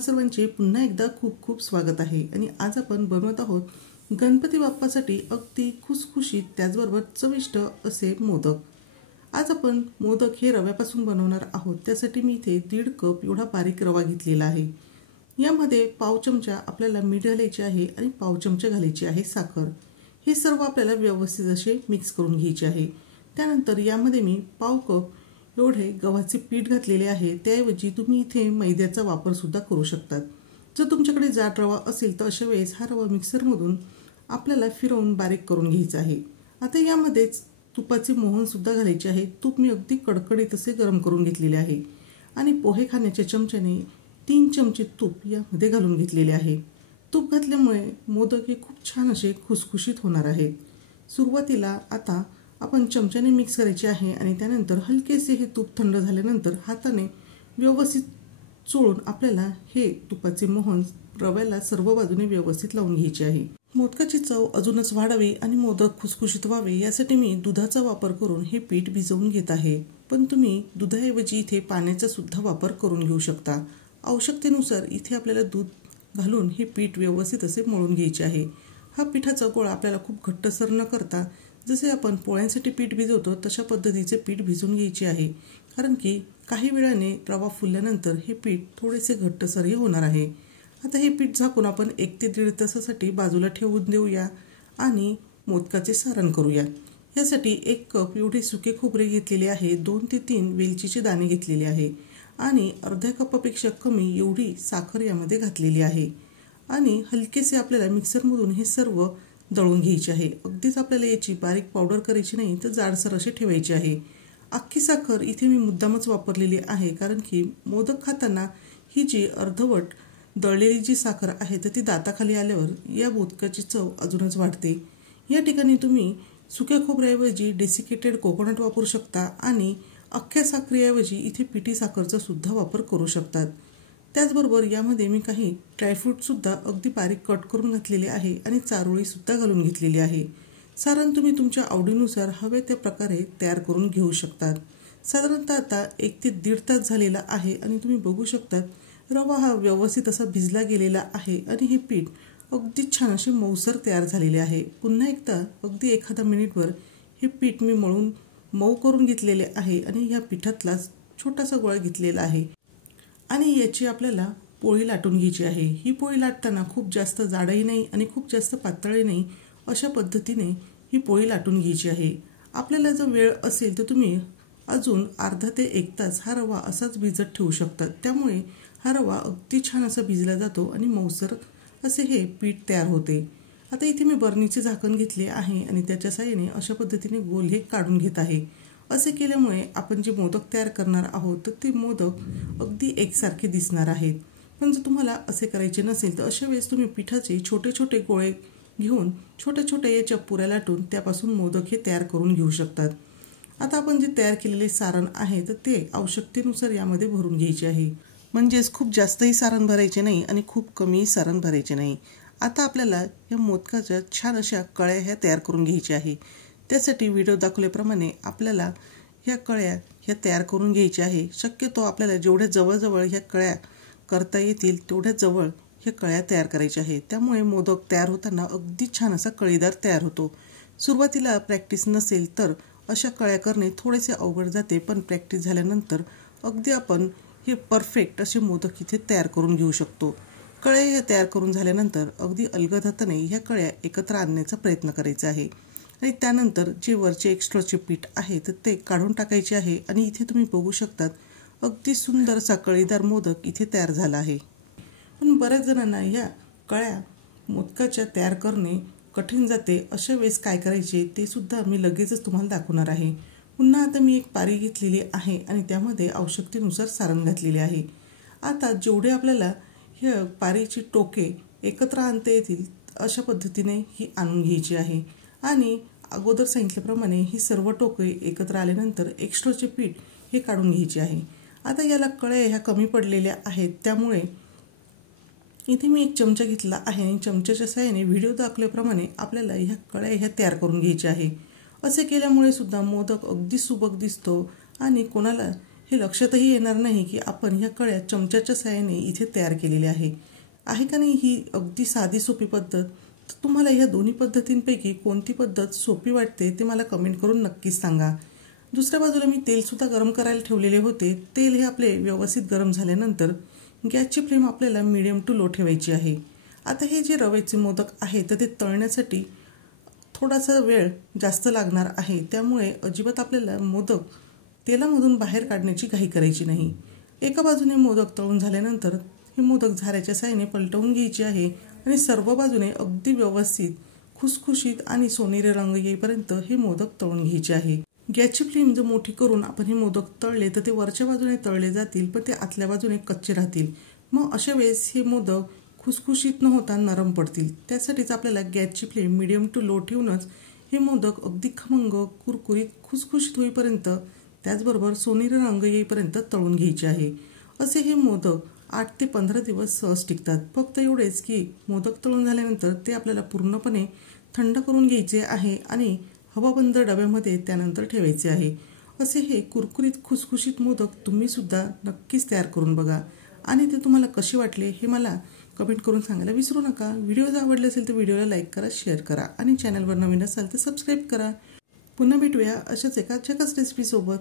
तुम्हा सर्वांचे पुन्हा एकदा खूप खूप स्वागत आहे। आणि आज आपण बनवत आहोत गणपती बाप्पासाठी अगदी खुसखुशीत त्याचबरोबर चविष्ट असे मोदक। आज आपण मोदक हे रव्यापासून बनवणार आहोत। त्यासाठी मी इथे 1.5 कप एवढा बारीक रवा घेतलेला आहे। यामध्ये पाव चमचा आपल्याला मीठ घालायचे आहे आणि पाव चमचा घालायची आहे साखर। हे सर्व आपल्याला व्यवस्थित असे मिक्स करून घ्यायचे आहे। त्यानंतर यामध्ये मी पाव कप एवढे गव्हाचे पीठ घातलेले आहे। त्याऐवजी तुम्ही इथे मैद्याचा वापर सुद्धा करू शकता। जर तुमच्याकडे जाड रवा असेल तर अशा वेळेस हा रवा मिक्सर मधून आपल्याला फिरवून बारीक करून घ्यायचा आहे। आता यामध्येच तुपाचे मोहन सुद्धा घालायचे आहे। तूप मी अगदी कडकडीत असे गरम करून घेतलेले आहे आणि पोहे खाण्याच्या चमच्याने 3 चमचे तूप यामध्ये घालून घेतलेले आहे। तूप घातल्यामुळे मोदक हे खूप छान असे खुसखुशीत होणार आहेत। सुरुवातीला आता आपण चमच्याने मिक्स करायचे आहे आणि त्यानंतर हलकेसे हे तूप थंड झाल्यानंतर हाताने व्यवस्थित चोळून आपल्याला हे तुपाचे मोहन रव्याला सर्व बाजूने व्यवस्थित लावून घ्यायचे आहे। मोदकाची चव अजूनच वाढावी आणि मोदक खुसखुशीत व्हावे यासाठी मी दुधाचा वापर करून हे पीठ भिजवून घेत आहे। पण तुम्ही दुधाऐवजी इथे पाण्याचा सुद्धा वापर करून घेऊ शकता। आवश्यकतेनुसार इथे आपल्याला दूध घालून हे पीठ व्यवस्थित असे मळून घ्यायचे आहे। हा पिठाचा गोळा आपल्याला खूप घट्टसर न करता जसे आपण पोळ्यांसाठी पीठ भिजवतो तशा पद्धतीचे पीठ भिजवून घ्यायचे आहे। कारण की काही वेळाने रवा फुलल्यानंतर हे पीठ थोडेसे घट्टसरही होणार आहे। आता हे पीठ झाकून आपण 1 ते 1.5 तासासाठी बाजूला ठेवून देऊया आणि मोदकाचे सारण करूया। यासाठी 1 कप एवढे सुके खोबरे घेतलेले आहे। 2 ते 3 वेलचीचे दाणे घेतलेले आहे आणि अर्ध्या कपापेक्षा कमी एवढी साखर यामध्ये घातलेली आहे आणि हलकेसे आपल्याला मिक्सरमधून हे सर्व दळून घ्यायचे आहे। अगदीच आपल्याला याची बारीक पावडर करायची नाही तर जाडसर असे ठेवायचे आहे। अख्खी साखर इथे मी मुद्दामच वापरलेली आहे कारण की मोदक खाताना ही जी अर्धवट दळलेली जी साखर आहे तर ती दाताखाली आल्यावर या मोदकाची चव अजूनच वाढते। या ठिकाणी तुम्ही सुक्या खोबऱ्याऐवजी डेसिकेटेड कोकोनट वापरू शकता आणि अख्ख्या साखरेऐवजी इथे पिठी साखरचा सुद्धा वापर करू शकतात। त्याचबरोबर यामध्ये मी काही ड्रायफ्रूट सुद्धा अगदी बारीक कट करून घातलेले आहे आणि चारोळी सुद्धा घालून घेतलेली आहे। सारण तुम्ही तुमच्या आवडीनुसार हवे त्या प्रकारे तयार करून घेऊ शकतात। साधारणतः आता 1 ते 1.5 तास झालेला आहे आणि तुम्ही बघू शकतात रवा हा व्यवस्थित असा भिजला गेलेला आहे आणि हे पीठ अगदी छान असे मऊसर तयार झालेले आहे। पुन्हा एकदा अगदी एखादा मिनिटभर हे पीठ मी मळून मऊ करून घेतलेले आहे आणि या पिठातला छोटासा गोळा घेतलेला आहे आणि याची आपल्याला पोळी लाटून घ्यायची आहे। ही पोळी लाटताना खूप जास्त जाडही नाही आणि खूप जास्त पातळही नाही अशा पद्धतीने ही पोळी लाटून घ्यायची आहे। आपल्याला जर वेळ असेल तर तुम्ही अजून अर्धा ते 1 तास हा रवा असाच भिजत ठेवू शकता। त्यामुळे हा रवा अगदी छान असा भिजला जातो आणि मऊसर असे हे पीठ तयार होते। आता इथे मी बर्नीचे झाकण घेतले आहे आणि त्याच्या साहाय्याने अशा पद्धतीने गोल हे काढून घेत आहे। असे केल्यामुळे आपण जे मोदक तयार करणार आहोत तर ते मोदक अगदी एकसारखे दिसणार आहेत। पण जर तुम्हाला असे करायचे नसेल तर अशा वेळेस तुम्ही पिठाचे छोटे छोटे गोळे घेऊन छोट्या छोट्या याच्या पुऱ्या लाटून त्यापासून मोदक हे तयार करून घेऊ शकतात। आता आपण जे तयार केलेले सारण आहे तर ते आवश्यकतेनुसार यामध्ये भरून घ्यायचे आहे। म्हणजेच खूप जास्तही सारण भरायचे नाही आणि खूप कमी सारण भरायचे नाही। आता आपल्याला या मोदकाच्या छान अशा कळ्या ह्या तयार करून घ्यायच्या आहे। त्यासाठी व्हिडिओ दाखवल्याप्रमाणे आपल्याला ह्या कळ्या ह्या तयार करून घ्यायच्या आहे। शक्यतो आपल्याला जेवढ्या जवळजवळ ह्या कळ्या करता येतील तेवढ्या जवळ ह्या कळ्या तयार करायच्या आहेत। त्यामुळे मोदक तयार होताना अगदी छान असा कळीदार तयार होतो। सुरुवातीला प्रॅक्टिस नसेल तर अशा कळ्या करणे थोडेसे अवघड जाते, पण प्रॅक्टिस झाल्यानंतर अगदी आपण हे परफेक्ट असे मोदक इथे तयार करून घेऊ शकतो। कळ्या ह्या तयार करून झाल्यानंतर अगदी अलगद हाताने ह्या कळ्या एकत्र आणण्याचा प्रयत्न करायचा आहे आणि त्यानंतर जे वरचे एक्स्ट्राचे पीठ आहे तर ते काढून टाकायचे आहे आणि इथे तुम्ही बघू शकतात अगदी सुंदर असा कळीदार मोदक इथे तयार झाला आहे। पण बऱ्याच जणांना या कळ्या मोदकाच्या तयार करणे कठीण जाते। अशा वेळेस काय करायचे ते सुद्धा मी लगेचच तुम्हाला दाखवणार आहे। पुन्हा आता मी एक पारी घेतलेली आहे आणि त्यामध्ये आवश्यकतेनुसार सारण घातलेले आहे। आता जेवढे आपल्याला हे पारीची टोके एकत्र आणता येतील अशा पद्धतीने ही आणून घ्यायची आहे आणि अगोदर सांगितल्याप्रमाणे ही सर्व टोके एकत्र आल्यानंतर एक्स्ट्राचे पीठ हे काढून घ्यायचे आहे। आता याला कळ्या ह्या कमी पडलेल्या आहेत त्यामुळे इथे मी 1 चमचा घेतला आहे आणि चमच्याच्या साहाय्याने व्हिडिओ दाखवल्याप्रमाणे आपल्याला ह्या कळ्या ह्या तयार करून घ्यायच्या आहे। असे केल्यामुळे सुद्धा मोदक अगदी सुबक दिसतो आणि कोणाला हे लक्षातही येणार नाही की आपण ह्या कळ्या चमच्याच्या साहाय्याने इथे तयार केलेल्या आहे का नाही ही अगदी साधी सोपी पद्धत. तर तुम्हाला ह्या दोन्ही पद्धतींपैकी कोणती पद्धत सोपी वाटते ते मला कमेंट करून नक्कीच सांगा. दुसऱ्या बाजूला मी तेलसुद्धा गरम करायला ठेवलेले होते. तेल हे आपले व्यवस्थित गरम झाल्यानंतर गॅसची फ्लेम आपल्याला मीडियम टू लो ठेवायची आहे. आता हे जे रव्याचे मोदक आहे तर ते तळण्यासाठी थोडासा वेळ जास्त लागणार आहे. त्यामुळे अजिबात आपल्याला मोदक तेलामधून बाहेर काढण्याची घाई करायची नाही. एका बाजूने मोदक तळून झाल्यानंतर हे मोदक झाऱ्याच्या साहाय्याने पलटवून घ्यायचे आहे आणि सर्व बाजूने अगदी व्यवस्थित खुसखुशीत आणि सोनेरी रंग येईपर्यंत हे मोदक तळून घ्यायचे आहे. गॅसची फ्लेम जर मोठी करून आपण हे मोदक तळले तर ते वरच्या बाजूने तळले जातील पण ते आतल्या बाजूने कच्चे राहतील. मग अशा वेळेस हे मोदक खुसखुशीत न होता नरम पडतील. त्यासाठीच आपल्याला गॅसची फ्लेम मीडियम टू लो ठेवूनच हे मोदक अगदी खमंग कुरकुरीत खुसखुशीत होईपर्यंत त्याचबरोबर सोनेरी रंग येईपर्यंत तळून घ्यायचे आहे. असे हे मोदक 8 ते 15 दिवस सहज टिकतात. फक्त एवढेच की मोदक तळून झाल्यानंतर ते आपल्याला पूर्णपणे थंड करून घ्यायचे आहे आणि हवाबंद डब्यामध्ये त्यानंतर ठेवायचे आहे. असे हे कुरकुरीत खुसखुशीत मोदक तुम्ही सुद्धा नक्कीच तयार करून बघा आणि ते तुम्हाला कसे वाटले हे मला कमेंट करून सांगायला विसरू नका. व्हिडिओ जर आवडले असेल तर व्हिडिओला लाईक करा, शेअर करा आणि चॅनलवर नवीन असाल तर सबस्क्राईब करा. पुन्हा भेटूया अशाच एका झकास रेसिपीसोबत.